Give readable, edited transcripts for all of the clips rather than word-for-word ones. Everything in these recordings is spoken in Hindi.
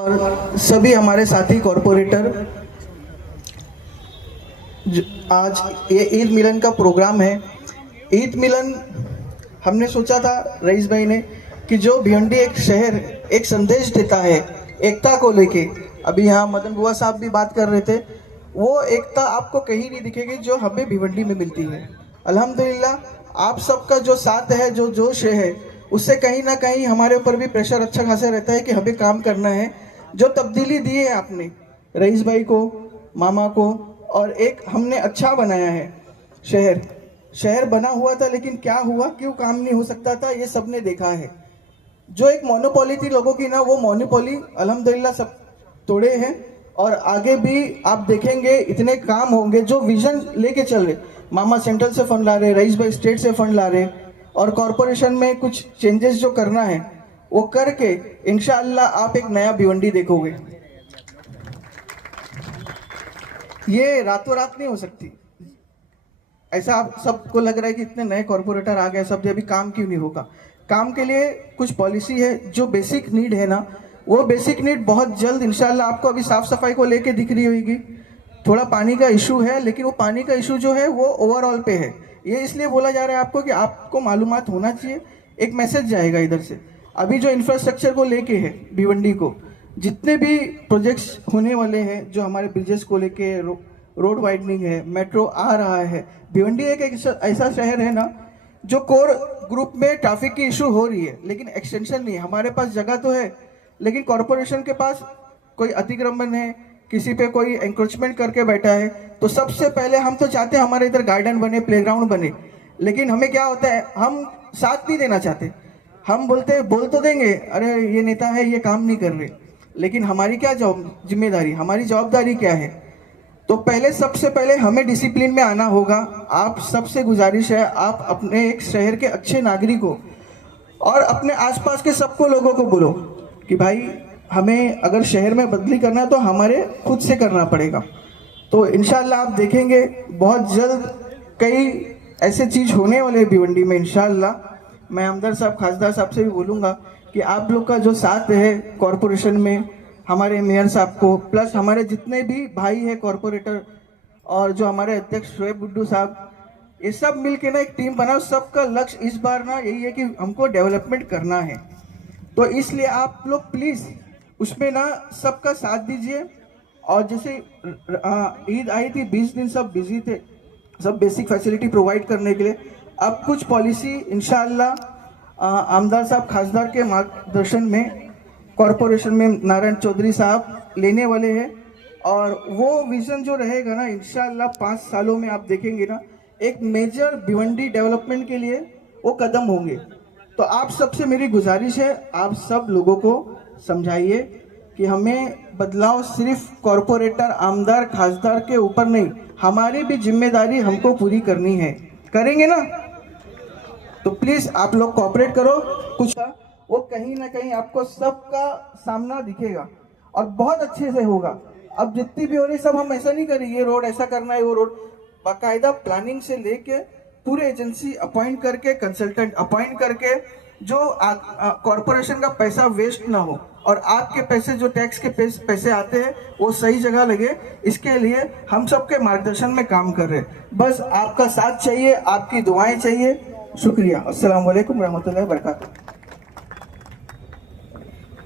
और सभी हमारे साथी कॉरपोरेटर, आज ये ईद मिलन का प्रोग्राम है। ईद मिलन हमने सोचा था रईस भाई ने कि जो भिवंडी एक शहर एक संदेश देता है एकता को लेके, अभी यहाँ मदन बुआ साहब भी बात कर रहे थे, वो एकता आपको कहीं नहीं दिखेगी जो हमें भिवंडी में मिलती है। अल्हम्दुलिल्लाह आप सबका जो साथ है, जो जोश है, उससे कहीं ना कहीं हमारे ऊपर भी प्रेशर अच्छा खासा रहता है कि हमें काम करना है। जो तब्दीली दी है आपने रईस भाई को, मामा को, और एक हमने अच्छा बनाया है। शहर बना हुआ था लेकिन क्या हुआ, क्यों काम नहीं हो सकता था, ये सबने देखा है। जो एक मोनोपोली थी लोगों की ना, वो मोनोपोली अल्हम्दुलिल्लाह सब तोड़े हैं। और आगे भी आप देखेंगे इतने काम होंगे जो विजन लेके चल रहे। मामा सेंट्रल से फंड ला रहे, रईस भाई स्टेट से फंड ला रहे, और कॉरपोरेशन में कुछ चेंजेस जो करना है वो करके इंशाअल्लाह आप एक नया भिवंडी देखोगे। ये रातों रात नहीं हो सकती। ऐसा आप सबको लग रहा है कि इतने नए कॉरपोरेटर आ गए सब, अभी काम क्यों नहीं होगा। काम के लिए कुछ पॉलिसी है, जो बेसिक नीड है ना, वो बेसिक नीड बहुत जल्द इंशाल्लाह आपको अभी साफ सफाई को लेके दिख रही होगी। थोड़ा पानी का इशू है, लेकिन वो पानी का इशू जो है वो ओवरऑल पे है। ये इसलिए बोला जा रहा है आपको कि आपको मालूमात होना चाहिए, एक मैसेज जाएगा इधर से। अभी जो इंफ्रास्ट्रक्चर को लेके है भिवंडी को, जितने भी प्रोजेक्ट्स होने वाले हैं, जो हमारे ब्रिजेस को लेके, रोड वाइडनिंग है, मेट्रो आ रहा है। भिवंडी एक ऐसा शहर है ना जो कोर ग्रुप में ट्रैफिक की इशू हो रही है, लेकिन एक्सटेंशन नहीं है। हमारे पास जगह तो है, लेकिन कॉरपोरेशन के पास कोई अतिक्रमण है, किसी पे कोई एंक्रोचमेंट करके बैठा है। तो सबसे पहले हम तो चाहते हैं हमारे इधर गार्डन बने, प्लेग्राउंड बने, लेकिन हमें क्या होता है, हम साथ नहीं देना चाहते। हम बोल तो देंगे, अरे ये नेता है ये काम नहीं कर रहे, लेकिन हमारी क्या जिम्मेदारी, हमारी जवाबदारी क्या है। तो सबसे पहले हमें डिसिप्लिन में आना होगा। आप सबसे गुजारिश है, आप अपने एक शहर के अच्छे नागरिक हो और अपने आसपास के सबको लोगों को बोलो कि भाई हमें अगर शहर में बदली करना है तो हमारे खुद से करना पड़ेगा। तो इंशाल्लाह आप देखेंगे बहुत जल्द कई ऐसे चीज़ होने वाले भिवंडी में इंशाल्लाह। मैं आमदार साहब, खासदार साहब से भी बोलूँगा कि आप लोग का जो साथ है कॉरपोरेशन में, हमारे मेयर साहब को, प्लस हमारे जितने भी भाई हैं कॉरपोरेटर, और जो हमारे अध्यक्ष शोएब गुड्डू साहब, ये सब मिलके ना एक टीम बनाओ। सबका लक्ष्य इस बार ना यही है कि हमको डेवलपमेंट करना है। तो इसलिए आप लोग प्लीज़ उसमें ना सबका साथ दीजिए। और जैसे ईद आई थी, 20 दिन सब बिजी थे, सब बेसिक फैसिलिटी प्रोवाइड करने के लिए। अब कुछ पॉलिसी इंशाअल्लाह आमदार साहब, खासदार के मार्गदर्शन में कॉरपोरेशन में नारायण चौधरी साहब लेने वाले हैं। और वो विजन जो रहेगा ना इंशाअल्लाह 5 सालों में आप देखेंगे ना एक मेजर भिवंडी डेवलपमेंट के लिए वो कदम होंगे। तो आप सबसे मेरी गुजारिश है, आप सब लोगों को समझाइए कि हमें बदलाव सिर्फ कॉरपोरेटर, आमदार, खासदार के ऊपर नहीं, हमारी भी जिम्मेदारी हमको पूरी करनी है। करेंगे ना? तो प्लीज़ आप लोग कोऑपरेट करो। कुछ वो कहीं ना कहीं आपको सबका सामना दिखेगा और बहुत अच्छे से होगा। अब जितनी भी हो रही सब हम ऐसा नहीं करें ये रोड ऐसा करना है, वो रोड, बाकायदा प्लानिंग से लेके पूरे एजेंसी अपॉइंट करके, कंसल्टेंट अपॉइंट करके, जो कॉरपोरेशन का पैसा वेस्ट ना हो और आपके पैसे जो टैक्स के पैसे आते हैं वो सही जगह लगे, इसके लिए हम सबके मार्गदर्शन में काम कर रहे हैं। बस आपका साथ चाहिए, आपकी दुआएं चाहिए। शुक्रिया। अस्सलाम वालेकुम रहमतुल्लाहि व बरकातहू।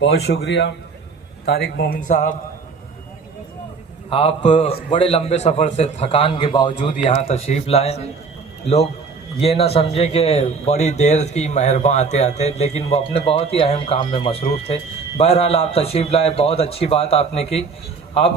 बहुत शुक्रिया तारिक मोमिन साहब, आप बड़े लंबे सफ़र से थकान के बावजूद यहाँ तशरीफ़ लाए। लोग ये ना समझे कि बड़ी देर की मेहरबान आते आते, लेकिन वो अपने बहुत ही अहम काम में मसरूफ़ थे। बहरहाल आप तशरीफ़ लाए, बहुत अच्छी बात आपने की। अब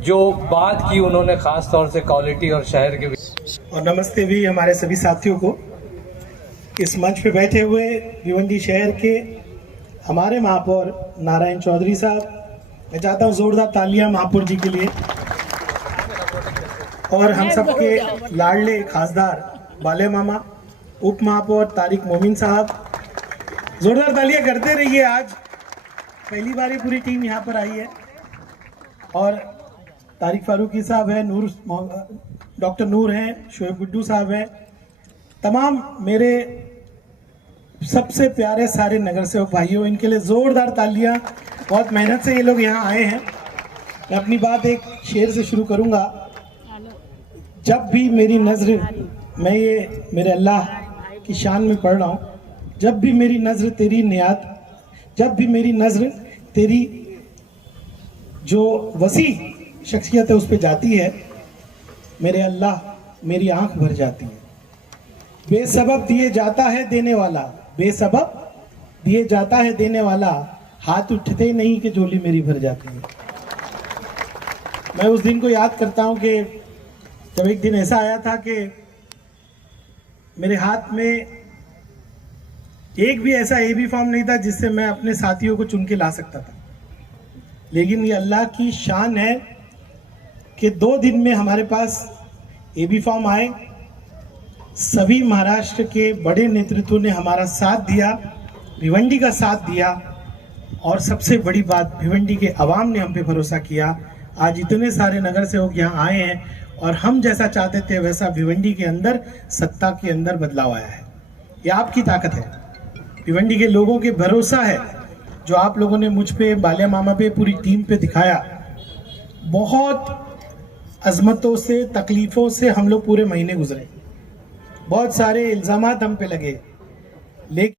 जो बात की उन्होंने ख़ास तौर से क्वालिटी और शहर के, और नमस्ते भी हमारे सभी साथियों को। इस मंच पे बैठे हुए भिवंडी शहर के हमारे महापौर नारायण चौधरी साहब, मैं चाहता हूँ ज़ोरदार तालियां महापौर जी के लिए। और हम सब के लाडले खासदार बाले मामा, उप महापौर तारिक मोमिन साहब, ज़ोरदार तालियां करते रहिए। आज पहली बार ही पूरी टीम यहाँ पर आई है। और तारिक फारूकी साहब है, डॉक्टर नूर हैं, शोएब गुड्डू साहब हैं, तमाम मेरे सबसे प्यारे सारे नगर सेवक भाइयों, इनके लिए जोरदार तालियां। बहुत मेहनत से ये लोग यहाँ आए हैं। मैं अपनी बात एक शेर से शुरू करूँगा। जब भी मेरी नज़र, मैं ये मेरे अल्लाह की शान में पढ़ रहा हूँ, जब भी मेरी नज़र तेरी नियात, जब भी मेरी नज़र तेरी जो वसी शख्सियत है उस पर जाती है, मेरे अल्लाह मेरी आंख भर जाती है। बेसबब दिए जाता है देने वाला, बेसबब दिए जाता है देने वाला, हाथ उठते नहीं कि झोली मेरी भर जाती है। मैं उस दिन को याद करता हूँ कि जब एक दिन ऐसा आया था कि मेरे हाथ में एक भी ऐसा एबी फॉर्म नहीं था जिससे मैं अपने साथियों को चुन के ला सकता था, लेकिन ये अल्लाह की शान है कि 2 दिन में हमारे पास एबी फॉर्म आए। सभी महाराष्ट्र के बड़े नेतृत्व ने हमारा साथ दिया, भिवंडी का साथ दिया, और सबसे बड़ी बात भिवंडी के अवाम ने हम पे भरोसा किया। आज इतने सारे नगर सेवक यहाँ आए हैं और हम जैसा चाहते थे वैसा भिवंडी के अंदर सत्ता के अंदर बदलाव आया है। ये आपकी ताकत है, भिवंडी के लोगों के भरोसा है जो आप लोगों ने मुझ पे, बालिया मामा पे, पूरी टीम पे दिखाया। बहुत अजमतों से, तकलीफों से हम लोग पूरे महीने गुजरे, बहुत सारे इल्जामात हम पे लगे, लेकिन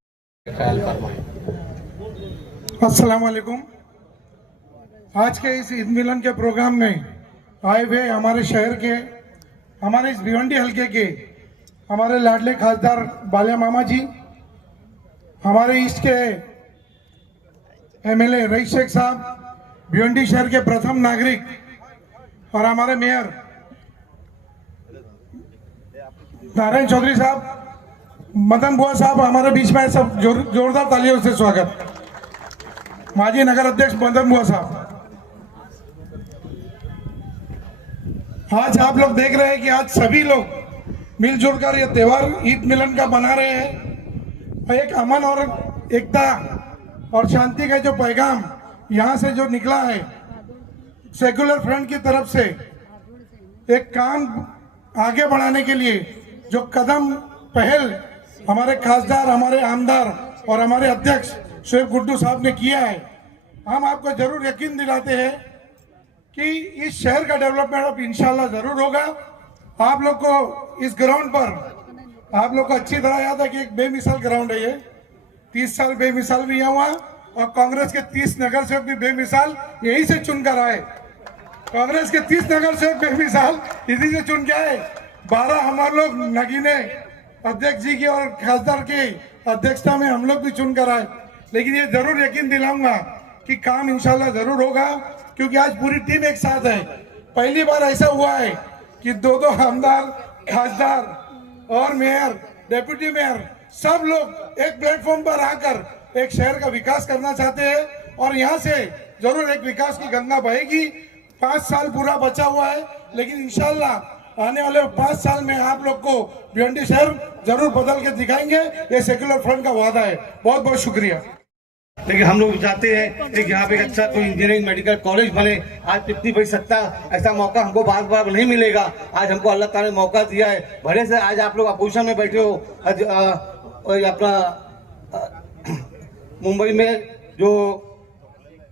अस्सलाम वालेकुम। आज के इस ईद मिलन के प्रोग्राम में आए हुए हमारे शहर के, हमारे इस भिवंडी हल्के के हमारे लाडले खासदार बालिया मामा जी, हमारे ईस्ट के एमएलए रईस शेख साहब, भिवंडी शहर के प्रथम नागरिक, और हमारे मेयर नारायण चौधरी साहब, मदन बुआ साहब हमारे बीच में, सब जोरदार तालियों से स्वागत। माजी नगर अध्यक्ष मदन बुआ साहब, आज आप लोग देख रहे हैं कि आज सभी लोग मिलजुल कर ये त्योहार ईद मिलन का मना रहे हैं। और एक अमन और एकता और शांति का जो पैगाम यहाँ से जो निकला है सेकुलर फ्रंट की तरफ से, एक काम आगे बढ़ाने के लिए जो कदम पहल हमारे खासदार, हमारे आमदार और हमारे अध्यक्ष शुएब गुड्डू साहब ने किया है, हम आपको जरूर यकीन दिलाते हैं कि इस शहर का डेवलपमेंट अब इंशाल्लाह जरूर होगा। आप लोग को इस ग्राउंड पर, आप लोग को अच्छी तरह याद है कि एक बेमिसाल ग्राउंड है ये, 30 साल बेमिसाल भी यहाँ हुआ, और कांग्रेस के 30 नगर सेवक भी बेमिसाल यही से चुनकर आए। कांग्रेस के 30 नगर सेवक बेमिसाल इसी से चुन के आए। 12 हमारे लोग नगीने अध्यक्ष जी की और खासदार की अध्यक्षता में हम लोग भी चुनकर आए। लेकिन ये जरूर यकीन दिलाऊंगा कि काम इंशाल्लाह जरूर होगा, क्योंकि आज पूरी टीम एक साथ है। पहली बार ऐसा हुआ है कि 2-2 आमदार, खासदार और मेयर, डेप्यूटी मेयर सब लोग एक प्लेटफॉर्म पर आकर एक शहर का विकास करना चाहते हैं, और यहाँ से जरूर एक विकास की गंगा बहेगी। 5 साल पूरा बचा हुआ है, लेकिन इंशाल्लाह आने वाले 5 साल में आप लोग को भिवंडी शहर जरूर बदल के दिखाएंगे। ये सेक्युलर फ्रंट का वादा है। बहुत बहुत शुक्रिया। लेकिन हम लोग चाहते हैं कि यहाँ पे एक अच्छा कोई इंजीनियरिंग मेडिकल कॉलेज बने। आज इतनी बड़ी सत्ता, ऐसा मौका हमको बार बार नहीं मिलेगा। आज हमको अल्लाह ताला ने मौका दिया है। भले से आज आप लोग अपोजिशन में बैठे हो, अपना मुंबई में जो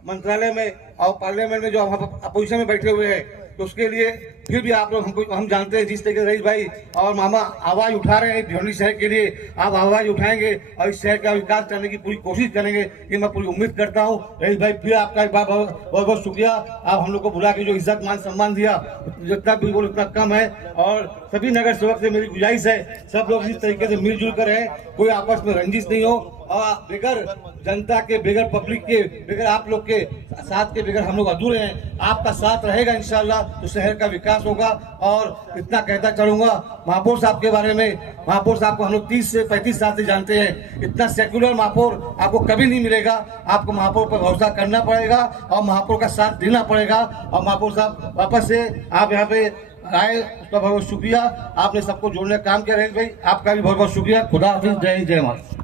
मंत्रालय में और पार्लियामेंट में जो अपोजिशन में बैठे हुए हैं, तो उसके लिए फिर भी आप लोग हम जानते हैं जिस तरीके से रईस भाई और मामा आवाज उठा रहे हैं भिवंडी शहर के लिए, आप आवाज उठाएंगे और इस शहर का विकास करने की पूरी कोशिश करेंगे, ये मैं पूरी उम्मीद करता हूँ। रईस भाई फिर आपका एक बार बहुत बहुत शुक्रिया। आप हम लोग को बुला के जो इज्जत मान सम्मान दिया, जितना भी बोलो उतना कम है। और सभी नगर सेवक से मेरी गुजारिश है, सब लोग इस तरीके से मिलजुल कर रहे, कोई आपस में रंजिश नहीं हो, और बगैर जनता के, बगैर पब्लिक के, बगैर आप लोग के साथ के बगैर हम लोग अधूरे हैं। आपका साथ रहेगा इंशाल्लाह तो शहर का विकास होगा। और इतना कहता चलूंगा महापौर साहब के बारे में, महापौर साहब को हम लोग 30 से 35 साल से जानते हैं। इतना सेक्युलर महापौर आपको कभी नहीं मिलेगा। आपको महापौर पर भरोसा करना पड़ेगा और महापौर का साथ देना पड़ेगा। और महापौर साहब वापस से आप यहाँ पे आए, उसका बहुत बहुत शुक्रिया। आपने सबको जोड़ने का काम किया। रईस भाई आपका भी बहुत बहुत शुक्रिया। खुदा हाफिज, जय हिंद, जय माता।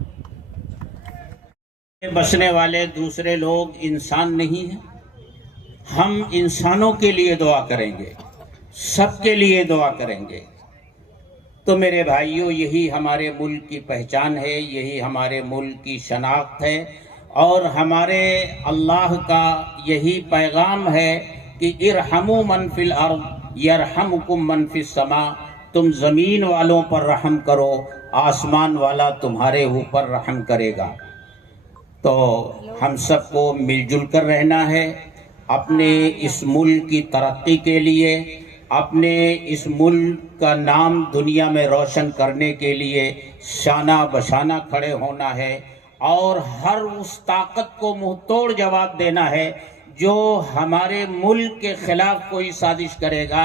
बसने वाले दूसरे लोग इंसान नहीं हैं। हम इंसानों के लिए दुआ करेंगे, सबके लिए दुआ करेंगे। तो मेरे भाइयों, यही हमारे मुल्क की पहचान है, यही हमारे मुल्क की शनाख्त है। और हमारे अल्लाह का यही पैगाम है कि इरहमु मन फिल अर्द यरहमुकुम मन फिस समा, तुम ज़मीन वालों पर रहम करो, आसमान वाला तुम्हारे ऊपर रहम करेगा। तो हम सबको मिलजुल कर रहना है, अपने इस मुल्क की तरक्की के लिए, अपने इस मुल्क का नाम दुनिया में रोशन करने के लिए शाना बशाना खड़े होना है और हर उस ताकत को मुंह तोड़ जवाब देना है जो हमारे मुल्क के खिलाफ कोई साजिश करेगा।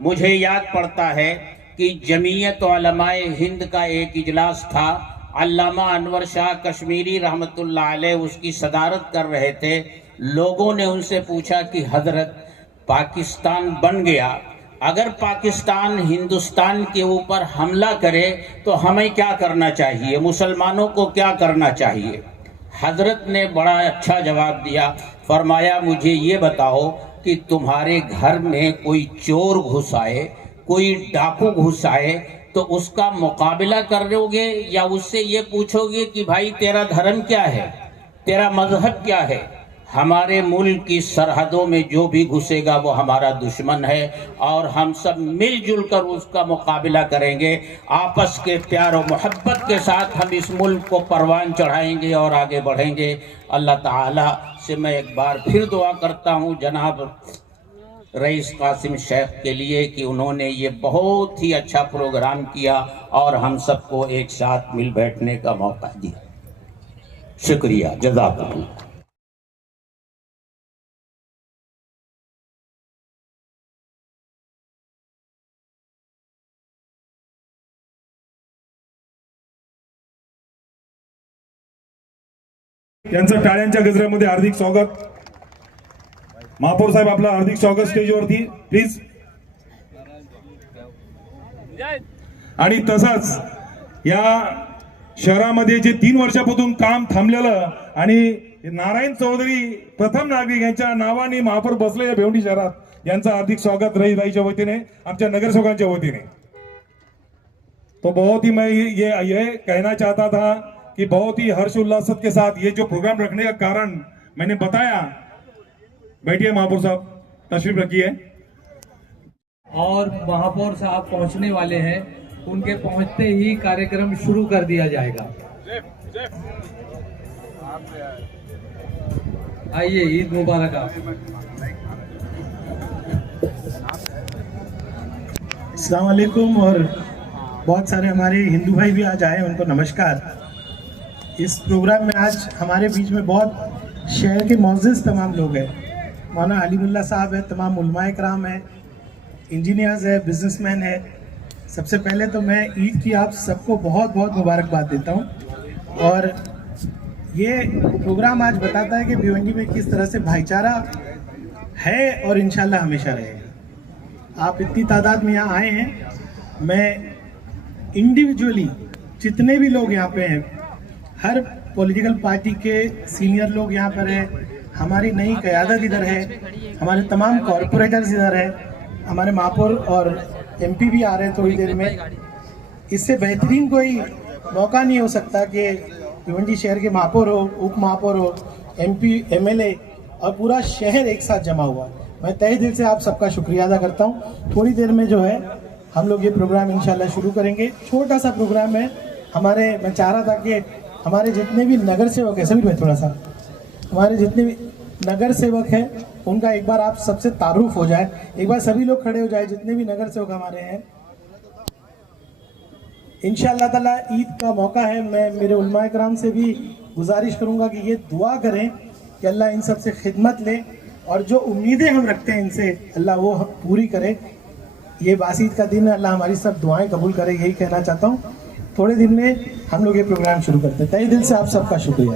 मुझे याद पड़ता है कि जमीयत उलमाए हिंद का एक इजलास था, अल्लामा अनवर शाह कश्मीरी रहमतुल्लाह अलैह उसकी सदारत कर रहे थे। लोगों ने उनसे पूछा कि हजरत, पाकिस्तान बन गया, अगर पाकिस्तान हिंदुस्तान के ऊपर हमला करे तो हमें क्या करना चाहिए, मुसलमानों को क्या करना चाहिए? हजरत ने बड़ा अच्छा जवाब दिया, फरमाया मुझे ये बताओ कि तुम्हारे घर में कोई चोर घुस आए, कोई डाकू घुस आए, तो उसका मुकाबला करोगे या उससे ये पूछोगे कि भाई तेरा धर्म क्या है, तेरा मजहब क्या है? हमारे मुल्क की सरहदों में जो भी घुसेगा वो हमारा दुश्मन है और हम सब मिलजुल कर उसका मुकाबला करेंगे। आपस के प्यार और मोहब्बत के साथ हम इस मुल्क को परवान चढ़ाएंगे और आगे बढ़ेंगे। अल्लाह ताला से मैं एक बार फिर दुआ करता हूँ जनाब रईस कासिम शेख के लिए कि उन्होंने ये बहुत ही अच्छा प्रोग्राम किया और हम सबको एक साथ मिल बैठने का मौका दिया। शुक्रिया, जज़ाकल्लाह। त्यांचं टाळ्यांच्या गजरामध्ये हार्दिक स्वागत। महापौर साहेब आपलं हार्दिक स्वागत स्टेजवरती प्लीज। आणि तसाच या शहरामध्ये जे 3 वर्षापासून काम थांबलेलं आणि नारायण चौधरी प्रथम नागरिक यांच्या नावाने महापौर बसले या भिवंडी शहरात, यांचं हार्दिक स्वागत रईसभाईच्या वतीने, आमच्या नगरसेवकांच्या वतीने। तो बहुत ही मैं ये कहना चाहता था कि बहुत ही हर्ष उल्लास के साथ ये जो प्रोग्राम रखने का कारण मैंने बताया। बैठिए महापौर साहब, तशरीफ रखिए। और महापौर साहब पहुंचने वाले हैं, उनके पहुंचते ही कार्यक्रम शुरू कर दिया जाएगा। आइए, ईद मुबारक आप। अस्सलाम वालेकुम। और बहुत सारे हमारे हिंदू भाई भी आज आए, उनको नमस्कार। इस प्रोग्राम में आज हमारे बीच में बहुत शहर के मोअज़्ज़िज़ तमाम लोग हैं। मौलाना अलीमुल्ला साहब है, तमाम उलमाए कराम हैं, इंजीनियर्स है, बिजनेसमैन है। सबसे पहले तो मैं ईद की आप सबको बहुत बहुत मुबारकबाद देता हूँ। और ये प्रोग्राम आज बताता है कि भिवंडी में किस तरह से भाईचारा है और इंशाल्लाह हमेशा रहेगा। आप इतनी तादाद में यहाँ आए हैं, मैं इंडिविजुअली जितने भी लोग यहाँ पे हैं, हर पॉलिटिकल पार्टी के सीनियर लोग यहाँ पर हैं, हमारी नई क़यादत इधर है, हमारे तमाम कॉरपोरेटर्स इधर है, हमारे महापौर और एमपी भी आ रहे हैं थोड़ी देर में। इससे बेहतरीन कोई मौका नहीं हो सकता कि भिवंडी शहर के महापौर हो, उप महापौर हो, एमपी, एमएलए और पूरा शहर एक साथ जमा हुआ। मैं तहे दिल से आप सबका शुक्रिया अदा करता हूँ। थोड़ी देर में जो है हम लोग ये प्रोग्राम इंशाल्लाह शुरू करेंगे। छोटा सा प्रोग्राम है हमारे, मैं चाह रहा था कि हमारे जितने भी नगर सेवक हैं, सभी भाई थोड़ा सा, हमारे जितने भी नगर सेवक हैं उनका एक बार आप सबसे तारुफ हो जाए। एक बार सभी लोग खड़े हो जाए, जितने भी नगर सेवक हमारे हैं। इंशाअल्लाह ताला ईद का मौका है, मैं मेरे उलमाए कराम से भी गुजारिश करूंगा कि ये दुआ करें कि अल्लाह इन सब से खिदमत ले और जो उम्मीदें हम रखते हैं इनसे अल्लाह वो पूरी करे। ये बासीद का दिन है, अल्लाह हमारी सब दुआएं कबूल करे, यही कहना चाहता हूँ। थोड़े दिन में हम लोग ये प्रोग्राम शुरू करते हैं। तहे दिल से आप सबका शुक्रिया।